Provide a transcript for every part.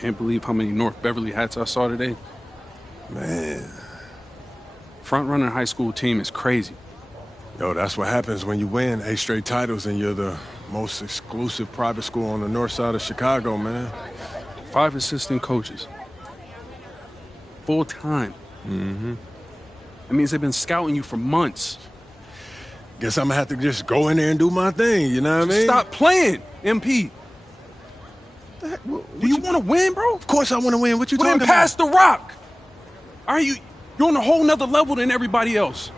Can't believe how many North Beverly hats I saw today. Man. Front-runner high school team is crazy. Yo, that's what happens when you win 8 straight titles and you're the most exclusive private school on the north side of Chicago, man. 5 assistant coaches. Full time. Mm-hmm. That means they've been scouting you for months. Guess I'm gonna have to just go in there and do my thing, you know what I mean? Stop playing, MP. Do you want to win, bro? Of course I want to win. What you Well, talking then about? pass the rock. All right, you're on a whole nother level than everybody else.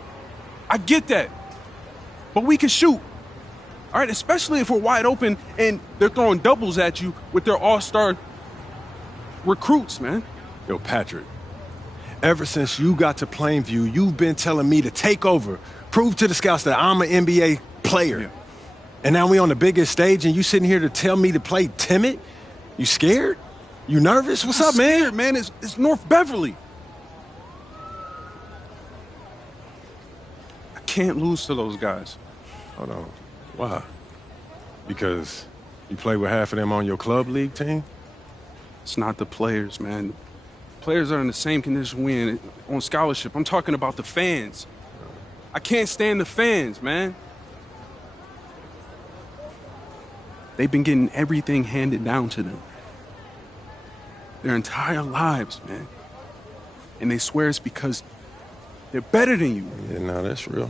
I get that. But we can shoot. All right, especially if we're wide open and they're throwing doubles at you with their all-star recruits, man. Yo, Patrick, ever since you got to Plainview, you've been telling me to take over, prove to the scouts that I'm an NBA player. Yeah. And now we on the biggest stage and you sitting here to tell me to play timid? You scared? You nervous? What's up, man? Scared, man. It's North Beverly. I can't lose to those guys. Hold on. Why? Because you play with half of them on your club league team? It's not the players, man. Players are in the same condition we in on scholarship. I'm talking about the fans. I can't stand the fans, man. They've been getting everything handed down to them their entire lives, man. And they swear it's because they're better than you. Yeah, no, that's real.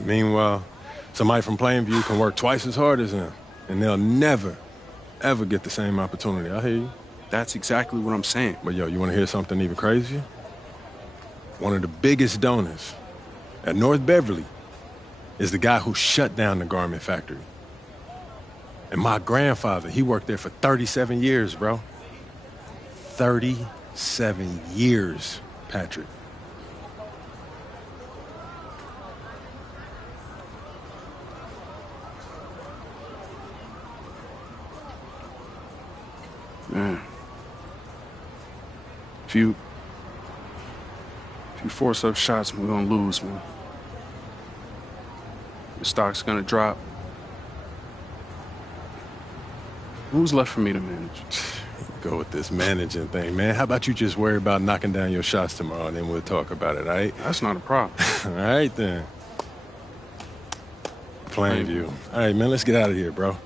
Meanwhile, somebody from Plainview can work twice as hard as them, and they'll never, ever get the same opportunity. I hear you. That's exactly what I'm saying. But yo, you want to hear something even crazier? One of the biggest donors at North Beverly is the guy who shut down the garment factory. And my grandfather, he worked there for 37 years, bro. 37 years, Patrick. Man. If you force up shots, we're gonna lose, man. Your stock's gonna drop. Who's left for me to manage? Go with this managing thing, man. How about you just worry about knocking down your shots tomorrow, and then we'll talk about it, all right? That's not a problem. All right, then. Plainview. All right, man, let's get out of here, bro.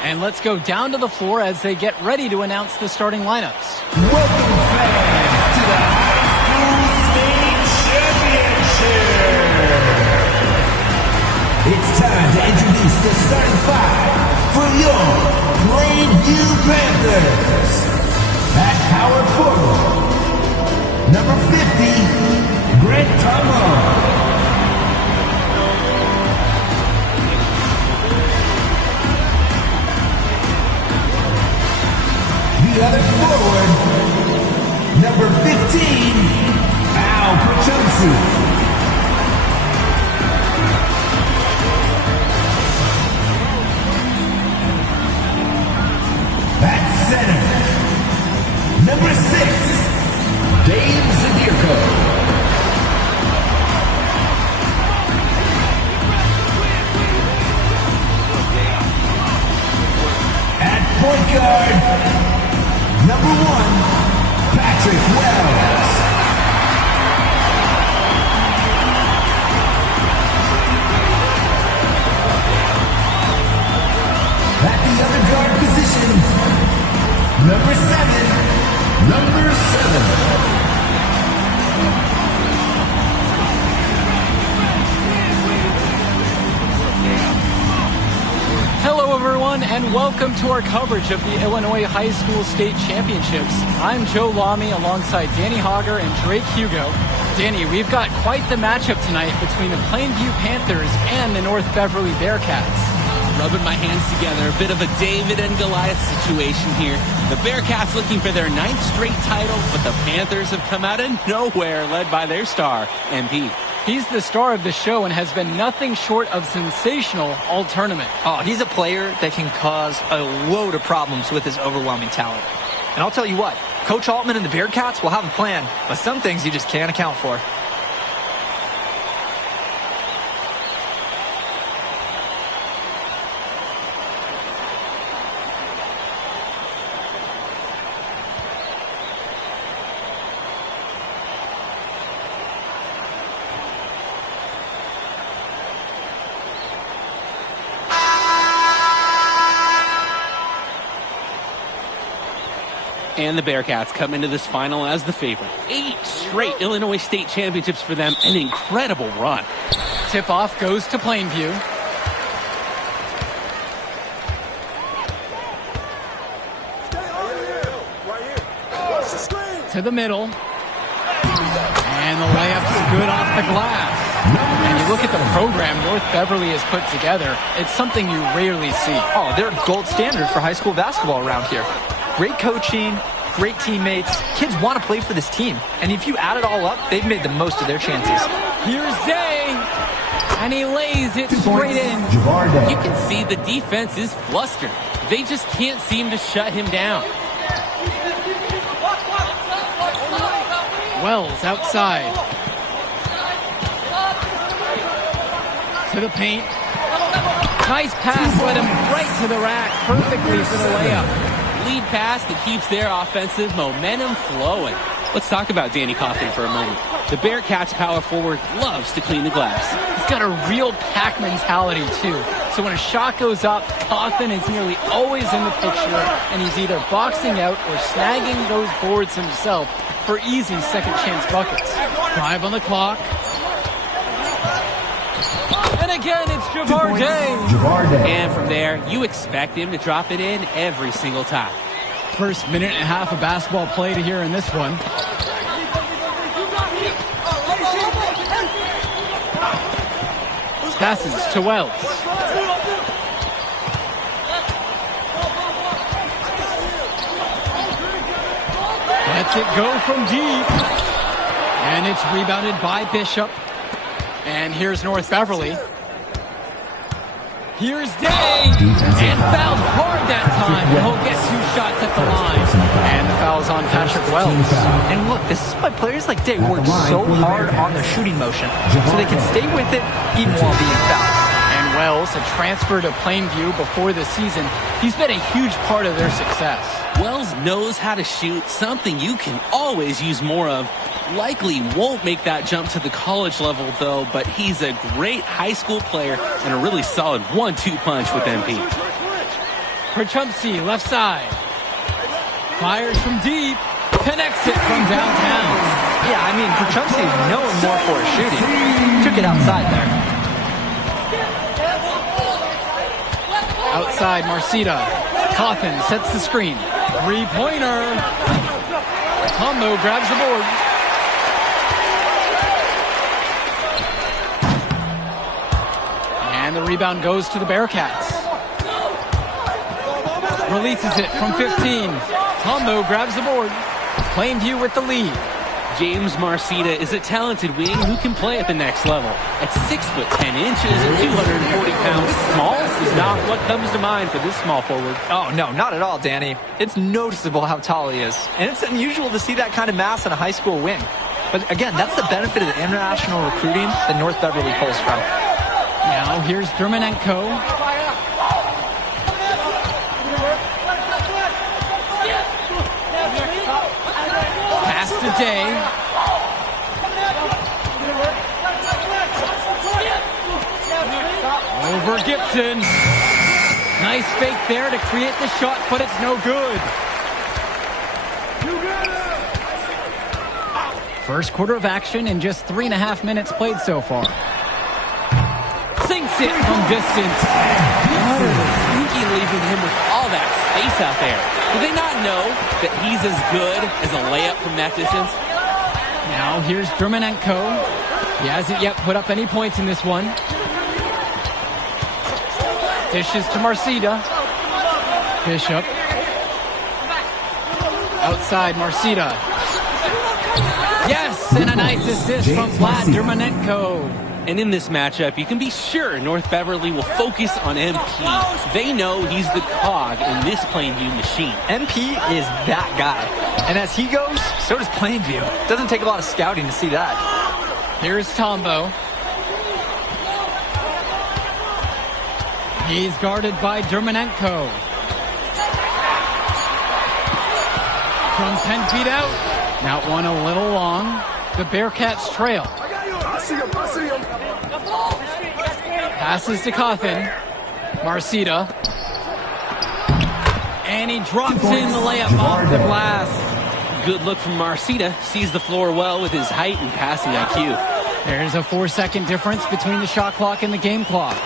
And let's go down to the floor as they get ready to announce the starting lineups. Welcome, fans, to the High School State Championship. It's time to introduce the starting 5 for your Plainview Panthers. At power forward, number 50, Grant Thomas. The other forward, number 15, Al Pachunsi. At center, number 6, Dave Zadirko. At point guard, number 1, Patrick Wells. At the other guard position, number 7. Hello, everyone, and welcome to our coverage of the Illinois High School State Championships. I'm Joe Lamy alongside Danny Hogger and Drake Hugo. Danny, we've got quite the matchup tonight between the Plainview Panthers and the North Beverly Bearcats. Rubbing my hands together, a bit of a David and Goliath situation here. The Bearcats looking for their 9th straight title, but the Panthers have come out of nowhere, led by their star, MP. He's the star of the show and has been nothing short of sensational all tournament. Oh, he's a player that can cause a load of problems with his overwhelming talent. And I'll tell you what, Coach Altman and the Bearcats will have a plan, but some things you just can't account for. And the Bearcats come into this final as the favorite. 8 straight Illinois State championships for them. An incredible run. Tip-off goes to Plainview. To the middle. And the layup's good off the glass. And you look at the program North Beverly has put together, it's something you rarely see. Oh, they're gold standard for high school basketball around here. Great coaching, great teammates. Kids want to play for this team. And if you add it all up, they've made the most of their chances. Here's Day. And he lays it straight in. You can see the defense is flustered. They just can't seem to shut him down. Wells outside. To the paint. Nice pass, led him right to the rack, perfectly for the layup. Lead pass that keeps their offensive momentum flowing. Let's talk about Danny Coffin for a moment. The Bearcats power forward loves to clean the glass. He's got a real pack mentality, too. So when a shot goes up, Coffin is nearly always in the picture, and he's either boxing out or snagging those boards himself for easy second chance buckets. 5 on the clock. And again, it's Javar Day. And from there, you expect him to drop it in every single time. First minute and a half of basketball play to here in this one. Passes to Wells. Lets it go from deep. And it's rebounded by Bishop. And here's North Beverly. Here's Day. And fouled hard that time. And he'll get 2 shots at the line. And the foul's on Patrick Wells. And look, this is why players like Day work so hard on their shooting motion, so they can stay with it even while being fouled. And Wells, a transfer to Plainview before the season, he's been a huge part of their success. Wells knows how to shoot, something you can always use more of. Likely won't make that jump to the college level, though, but he's a great high school player and a really solid 1-2 punch with MP. Perchumsky, left side. Fires from deep. Connects it from downtown. Yeah, I mean, Perchumsky is known more for his shooting. Took it outside there. Outside, Marcita. Cawthon sets the screen. 3-pointer. Tombo grabs the board. And the rebound goes to the Bearcats. Releases it from 15. Tombo grabs the board. Plainview with the lead. James Marcita is a talented wing who can play at the next level. At 6 foot 10 inches and 240 pounds, small is not what comes to mind for this small forward. Oh, no, not at all, Danny. It's noticeable how tall he is. And it's unusual to see that kind of mass in a high school wing. But again, that's the benefit of the international recruiting that North Beverly pulls from. Now here's Dermanenko. Pass to Day. Over Gibson. Nice fake there to create the shot, but it's no good. First quarter of action in just 3.5 minutes played so far. Sinks it from distance. Utterly thinking leaving him with all that space out there. Do they not know that he's as good as a layup from that distance? Now here's Dermanenko. He hasn't yet put up any points in this one. Dishes to Marcita. Bishop. Outside Marcita. Yes, and a nice assist from Vlad Dermanenko. And in this matchup, you can be sure North Beverly will focus on MP. They know he's the cog in this Plainview machine. MP is that guy. And as he goes, so does Plainview. Doesn't take a lot of scouting to see that. Here's Tombo. He's guarded by Dermanenko. From 10 feet out. That one a little long. The Bearcats trail. Passes to Cawthon. Marcita. And he drops in the layup off the glass. Good look from Marcita. Sees the floor well with his height and passing IQ. There's a 4-second difference between the shot clock and the game clock.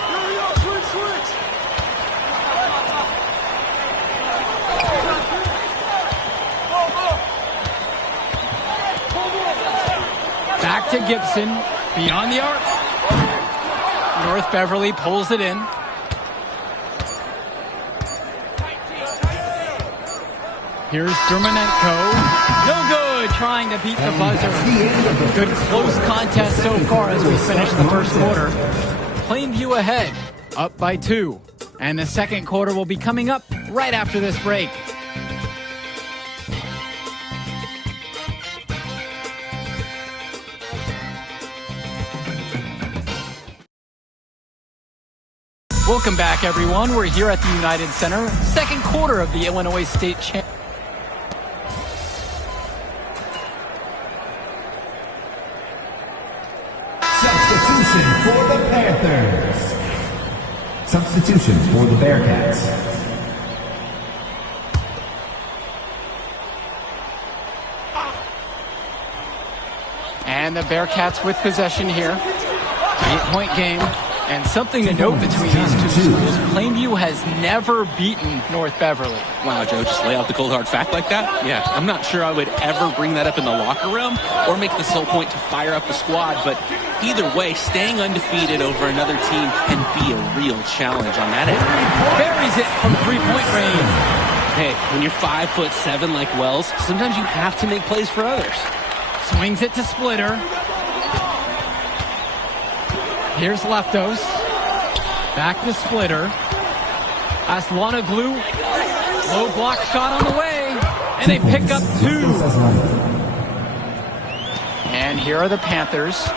Back to Gibson, beyond the arc. North Beverly pulls it in. Here's Dermonenko. No good, trying to beat the buzzer. Good close contest so far as we finish the first quarter. Plainview ahead, up by 2. And the second quarter will be coming up right after this break. Welcome back, everyone. We're here at the United Center, second quarter of the Illinois State Championship. Substitution for the Panthers. Substitution for the Bearcats. And the Bearcats with possession here. 8-point game. And something to note between these two schools, Plainview has never beaten North Beverly. Wow, Joe, just lay out the cold hard fact like that? Yeah, I'm not sure I would ever bring that up in the locker room or make the sole point to fire up the squad, but either way, staying undefeated over another team can be a real challenge on that end. Buries it from 3-point range. Hey, when you're 5'7" like Wells, sometimes you have to make plays for others. Swings it to Splitter. Here's Leftos. Back to Splitter. Aslanoglu. Low block shot on the way. And they pick up 2. And here are the Panthers.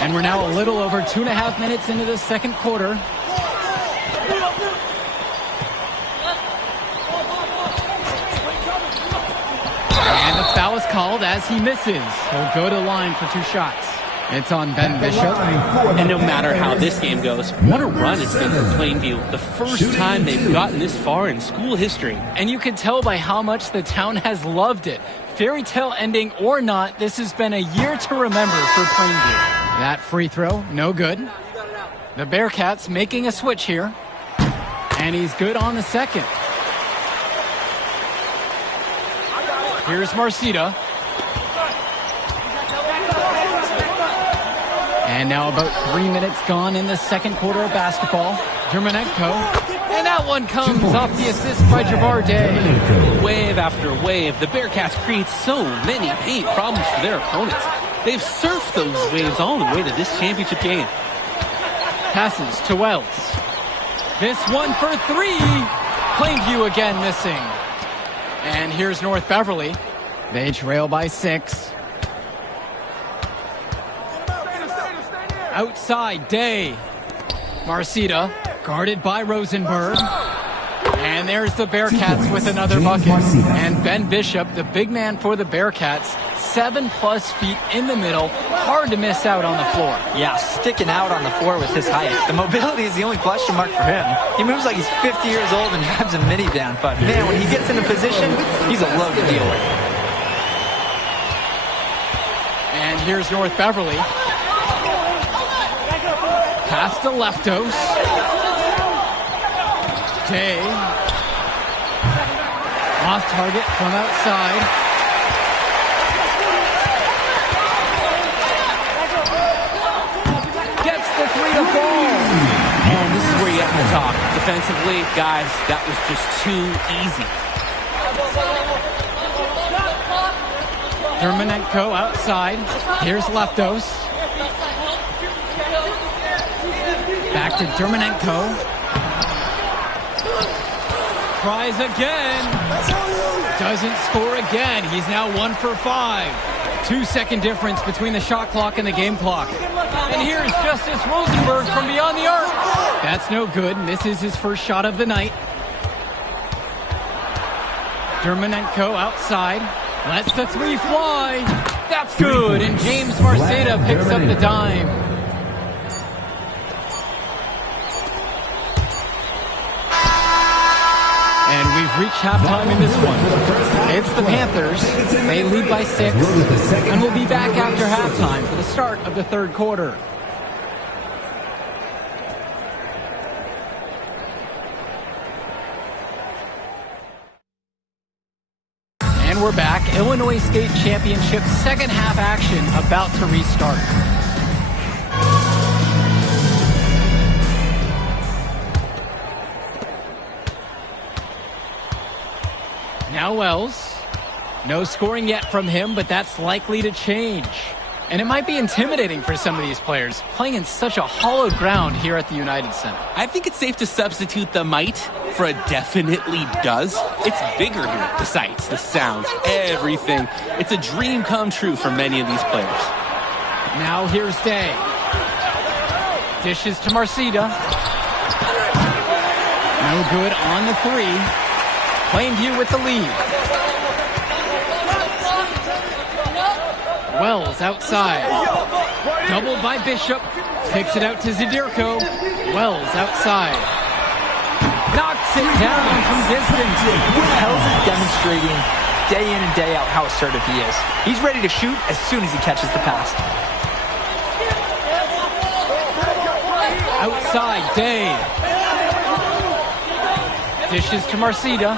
And we're now a little over 2.5 minutes into the second quarter. And the foul is called as he misses. He'll go to line for 2 shots. It's on Ben Bishop. And no matter how this game goes, what a run it's been for Plainview. The first time they've gotten this far in school history. And you can tell by how much the town has loved it. Fairy tale ending or not, this has been a year to remember for Plainview. That free throw, no good. The Bearcats making a switch here. And he's good on the second. Here's Marcita. And now about 3 minutes gone in the second quarter of basketball. Dermonenko. And that one comes off the assist by Javar Day. Wave after wave, the Bearcats create so many paint problems for their opponents. They've surfed those waves all the way to this championship game. Passes to Wells. This one for 3. Plainview again missing. And here's North Beverly. They trail by 6. Outside, Day. Marcita, guarded by Rosenberg. And there's the Bearcats with another bucket. And Ben Bishop, the big man for the Bearcats, 7+ feet in the middle. Hard to miss out on the floor. Yeah, sticking out on the floor with his height. The mobility is the only question mark for him. He moves like he's 50 years old and drives a minivan. But man, when he gets into position, he's a load to deal with. And here's North Beverly. Pass to Leftos. Day. Off target from outside. Gets the 3 to fall. And this is where you have to talk. Defensively, guys, that was just too easy. Dermonenko outside. Here's Leftos. Back to Dermonenko. Tries again. Doesn't score again. He's now 1 for 5. 2-second difference between the shot clock and the game clock. And here's Justice Rosenberg from beyond the arc. That's no good. Misses his first shot of the night. Dermonenko outside. Lets the 3 fly. That's good. And James Marcita picks up the dime. reached halftime in this one. It's the Panthers. They lead by 6, and we'll be back after halftime for the start of the third quarter. And we're back. Illinois State Championship second half action about to restart. Now Wells. No scoring yet from him, but that's likely to change. And it might be intimidating for some of these players, playing in such a hollowed ground here at the United Center. I think it's safe to substitute the might for a definitely does. It's bigger here. The sights, the sounds, everything. It's a dream come true for many of these players. Now here's Day. Dishes to Marcida. No good on the 3. Plainview with the lead. Wells outside. Doubled by Bishop. Kicks it out to Zadirko. Wells outside. Knocks it down from distance. Wells is demonstrating day in and day out how assertive he is. He's ready to shoot as soon as he catches the pass. Outside, Day. Dishes to Marcida.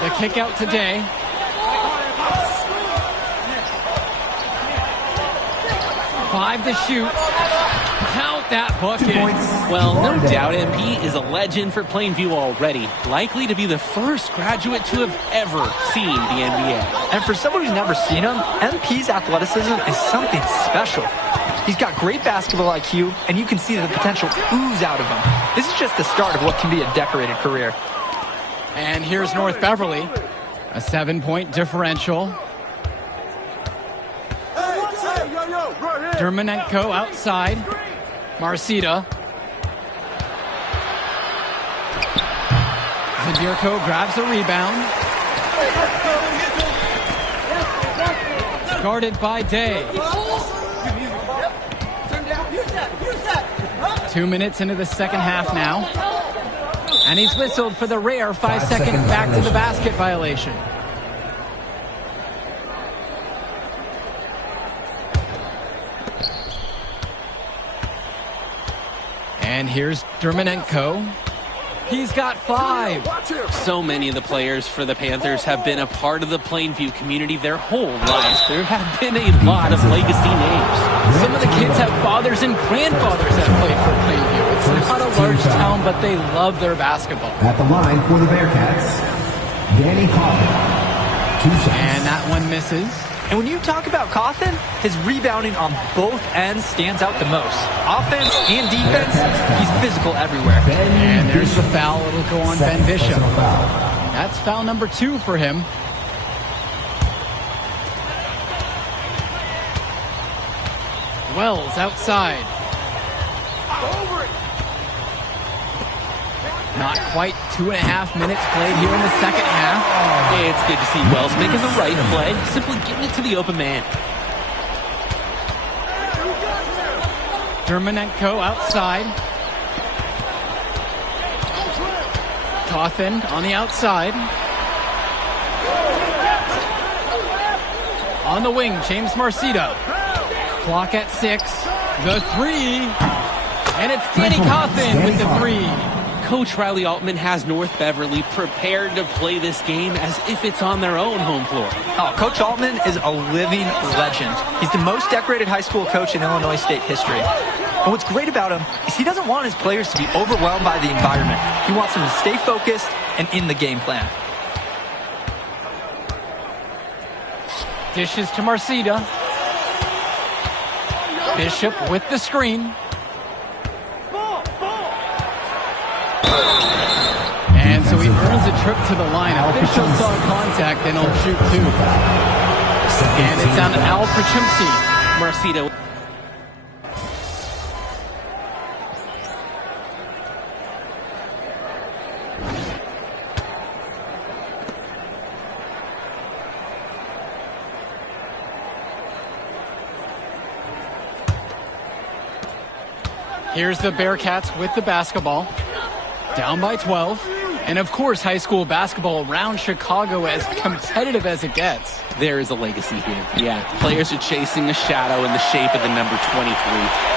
The kick out to Day. Five to shoot. Count that bucket. Well, no doubt MP is a legend for Plainview already. Likely to be the first graduate to have ever seen the NBA. And for someone who's never seen him, MP's athleticism is something special. He's got great basketball IQ, and you can see the potential ooze out of him. This is just the start of what can be a decorated career. And here's North Beverly. A 7-point differential. Dermanenko outside. Marcida. Zadirko grabs a rebound. Guarded by Day. 2 minutes into the second half now. And he's whistled for the rare 5-second back to the basket violation. And here's Dermanenko. He's got 5. So many of the players for the Panthers have been a part of the Plainview community their whole lives. There have been a lot of legacy names. Some of the kids have fathers and grandfathers that played for Plainview. It's not a large town, but they love their basketball. At the line for the Bearcats, Danny Coffin. 2 shots. And that one misses. And when you talk about Coffin, his rebounding on both ends stands out the most. Offense and defense, he's physical everywhere. And there's the foul. It'll go on Ben Bishop. That's foul number 2 for him. Wells outside. Not quite 2.5 minutes played here in the second half. It's good to see Wells making the right play, simply getting it to the open man. Dermanenko outside. Coffin on the outside. On the wing, James Marcida. Clock at 6. The 3. And it's Danny Coffin with the 3. Coach Riley Altman has North Beverly prepared to play this game as if it's on their own home floor. Oh, Coach Altman is a living legend. He's the most decorated high school coach in Illinois State history. And what's great about him is he doesn't want his players to be overwhelmed by the environment. He wants them to stay focused and in the game plan. Dishes to Marcida. Bishop with the screen. And so he earns a trip to the line. Official saw contact and he'll shoot 2. And it's on Al Pachimsi. Marcida. Here's the Bearcats with the basketball. Down by 12. And of course, high school basketball around Chicago as competitive as it gets. There is a legacy here. Yeah, players are chasing a shadow in the shape of the number 23,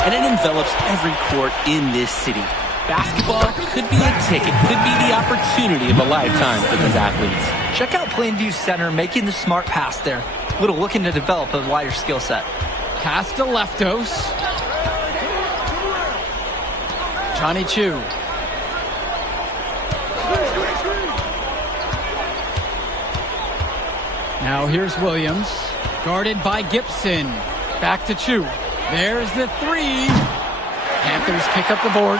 and it envelops every court in this city. Basketball could be a ticket, could be the opportunity of a lifetime for these athletes. Check out Plainview Center making the smart pass there. Little looking to develop a wider skill set. Pass to Leftos. Johnny Chu. Now here's Williams, guarded by Gibson. Back to Chu. There's the three. Panthers pick up the board.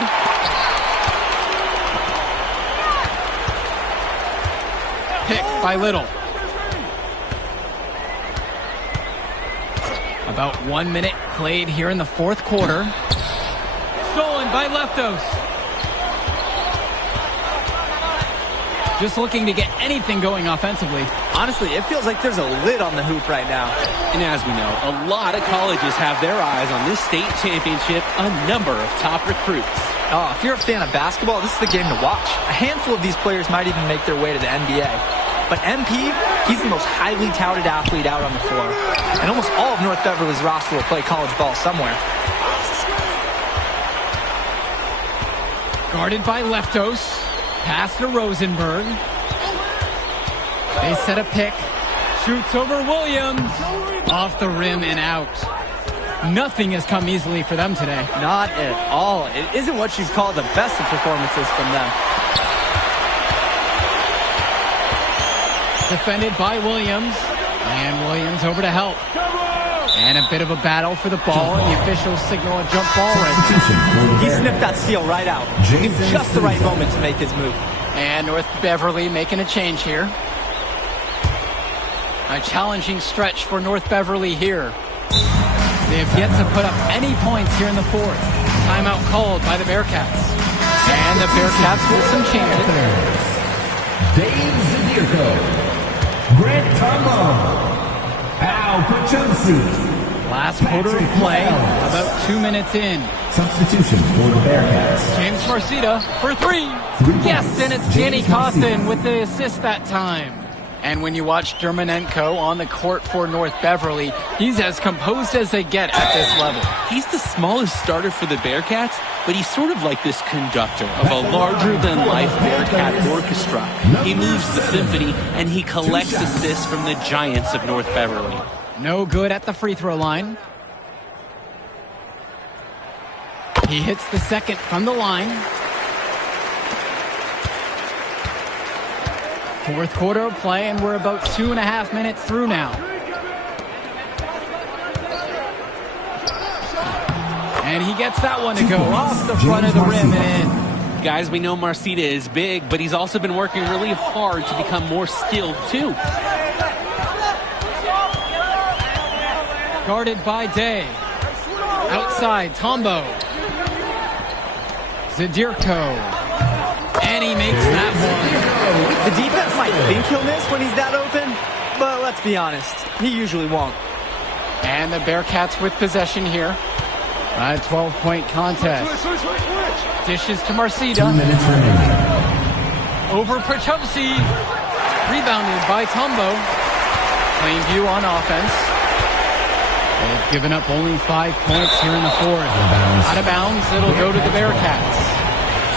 Picked by Little. About 1 minute played here in the fourth quarter. Stolen by Leftos. Just looking to get anything going offensively. Honestly, it feels like there's a lid on the hoop right now. And as we know, a lot of colleges have their eyes on this state championship, a number of top recruits. Oh, if you're a fan of basketball, this is the game to watch. A handful of these players might even make their way to the NBA. But MP, he's the most highly touted athlete out on the floor. And almost all of North Beverly's roster will play college ball somewhere. Guarded by Leftos. Pass to Rosenberg. They set a pick. Shoots over Williams. Off the rim and out. Nothing has come easily for them today. Not at all. It isn't what you'd call the best of performances from them. Defended by Williams. And Williams over to help. And a bit of a battle for the ball. And the officials signal a jump ball right. He snipped that steal right out. In just the right moment to make his move. And North Beverly making a change here. A challenging stretch for North Beverly here. They have yet to put up any points here in the fourth. Timeout called by the Bearcats. And the Bearcats with some changes. Dave Zadirko. Grant Tombo. Al Pachunsi. Last quarter of play, about 2 minutes in. Substitution for the Bearcats. James Marcita for three. Yes, and it's Danny Costin with the assist that time. And when you watch Dermanenko on the court for North Beverly, he's as composed as they get at this level. He's the smallest starter for the Bearcats, but he's sort of like this conductor of a larger-than-life Bearcat orchestra. He moves the symphony, and he collects assists from the giants of North Beverly. No good at the free throw line. He hits the second from the line. Fourth quarter of play, and we're about 2.5 minutes through now. And he gets that one to go off the front of the rim and in. Guys, we know Marcita is big, but he's also been working really hard to become more skilled, too. Guarded by Day. Outside, Tombo. Zadirko. And he makes that one. The defense might think he'll miss when he's that open, but let's be honest, he usually won't. And the Bearcats with possession here. A 12-point contest. Dishes to Marcita. 2 minutes remaining. Over Pachumsi. Rebounded by Tombo. Plainview on offense. They've given up only 5 points here in the fourth. Out of bounds, it'll go to the Bearcats.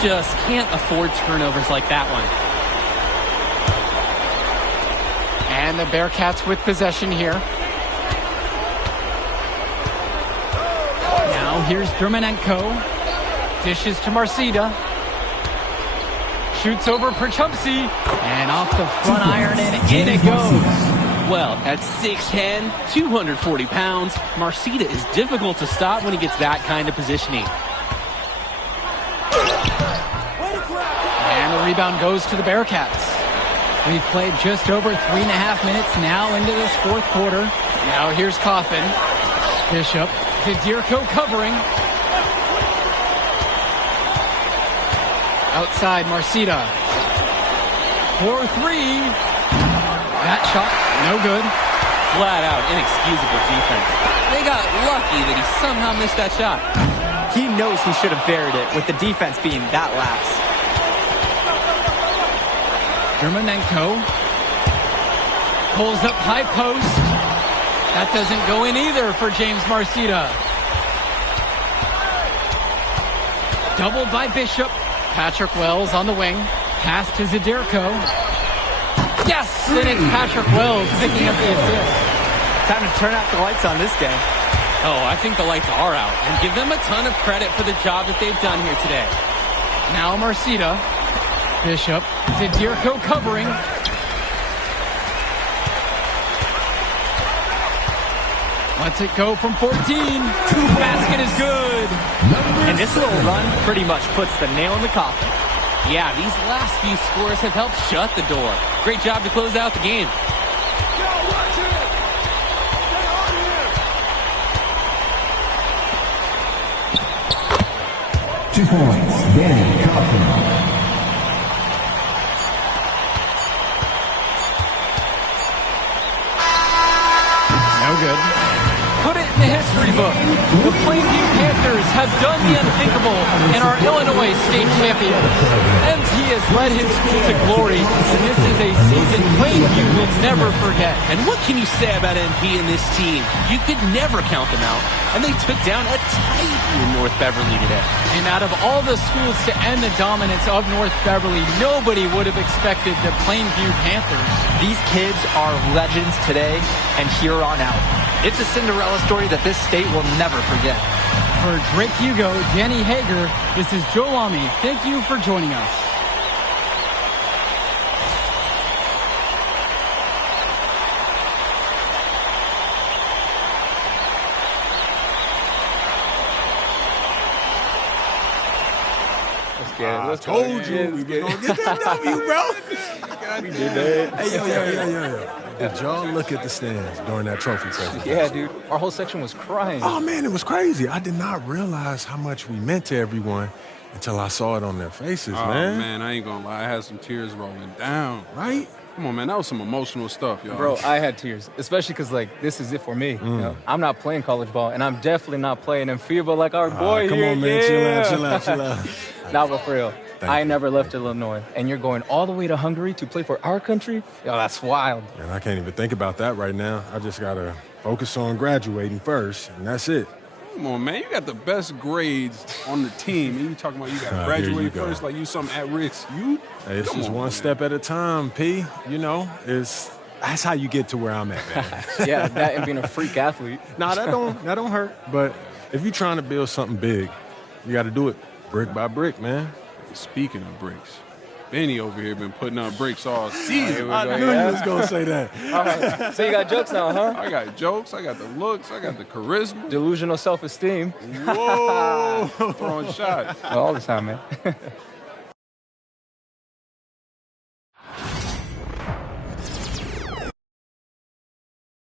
Just can't afford turnovers like that one. And the Bearcats with possession here. Now here's Dermanenko. Dishes to Marcita. Shoots over Pachumsi. And off the front iron and in it goes. Well, at 6'10", 240 pounds, Marcita is difficult to stop when he gets that kind of positioning. And the rebound goes to the Bearcats. We've played just over 3.5 minutes now into this fourth quarter. Now here's Coffin. Bishop. Zadirko covering. Outside, Marcita. 4-3. That shot, no good. Flat out, inexcusable defense. They got lucky that he somehow missed that shot. He knows he should have buried it with the defense being that lax. Germanenko pulls up high post. That doesn't go in either for James Marcita. Doubled by Bishop. Patrick Wells on the wing. Pass to Zadirko. Yes! And it's Patrick Wells picking up the assist. Time to turn out the lights on this game. Oh, I think the lights are out. And give them a ton of credit for the job that they've done here today. Now Marcita. Bishop. Zadirko covering. Lets it go from 14. Basket is good. And this little run pretty much puts the nail in the coffin. Yeah, these last few scores have helped shut the door. Great job to close out the game. 2 points, Danny Kaufman. No good. Put it in the history book. The Plainview Panthers have done the unthinkable and are Illinois state champions. MT has led his school to glory, and this is a season Plainview will never forget. And what can you say about MP and this team? You could never count them out. And they took down a Titan in North Beverly today. And out of all the schools to end the dominance of North Beverly, nobody would have expected the Plainview Panthers. These kids are legends today and here on out. It's a Cinderella story that this state will never forget. For Drake Hugo, Danny Hager, this is Joe Lamy. Thank you for joining us. I told you we were gonna get that W, bro. We did that. Hey, yo. Did y'all look at the stands during that trophy presentation? Yeah, dude. Our whole section was crying. Oh, man, it was crazy. I did not realize how much we meant to everyone until I saw it on their faces, man. Oh, man, I ain't gonna lie. I had some tears rolling down. Right? Come on, man. That was some emotional stuff, y'all. Bro, I had tears, especially because, like, this is it for me. You know? I'm not playing college ball, and I'm definitely not playing in FIBA like our boy come here. on, man. Yeah. Chill out. Nah, but for real. Thank I you. never left Illinois, and you're going all the way to Hungary to play for our country? Yo, that's wild. And I can't even think about that right now. I just got to focus on graduating first, and that's it. Come on, man. You got the best grades on the team, and you talking about you got to Here graduate you go. first like you something at risk. You? Hey, it's Come just on, one man. step at a time, P. You know, that's how you get to where I'm at, man. Yeah, that and being a freak athlete. Nah, that don't hurt. But if you're trying to build something big, you got to do it brick by brick, man. Speaking of bricks, Benny over here been putting up bricks all season. I knew you was gonna say that. All right, so you got jokes now, huh? I got jokes, I got the looks, I got the charisma. Delusional self-esteem. Whoa, throwing shots. All the time, man.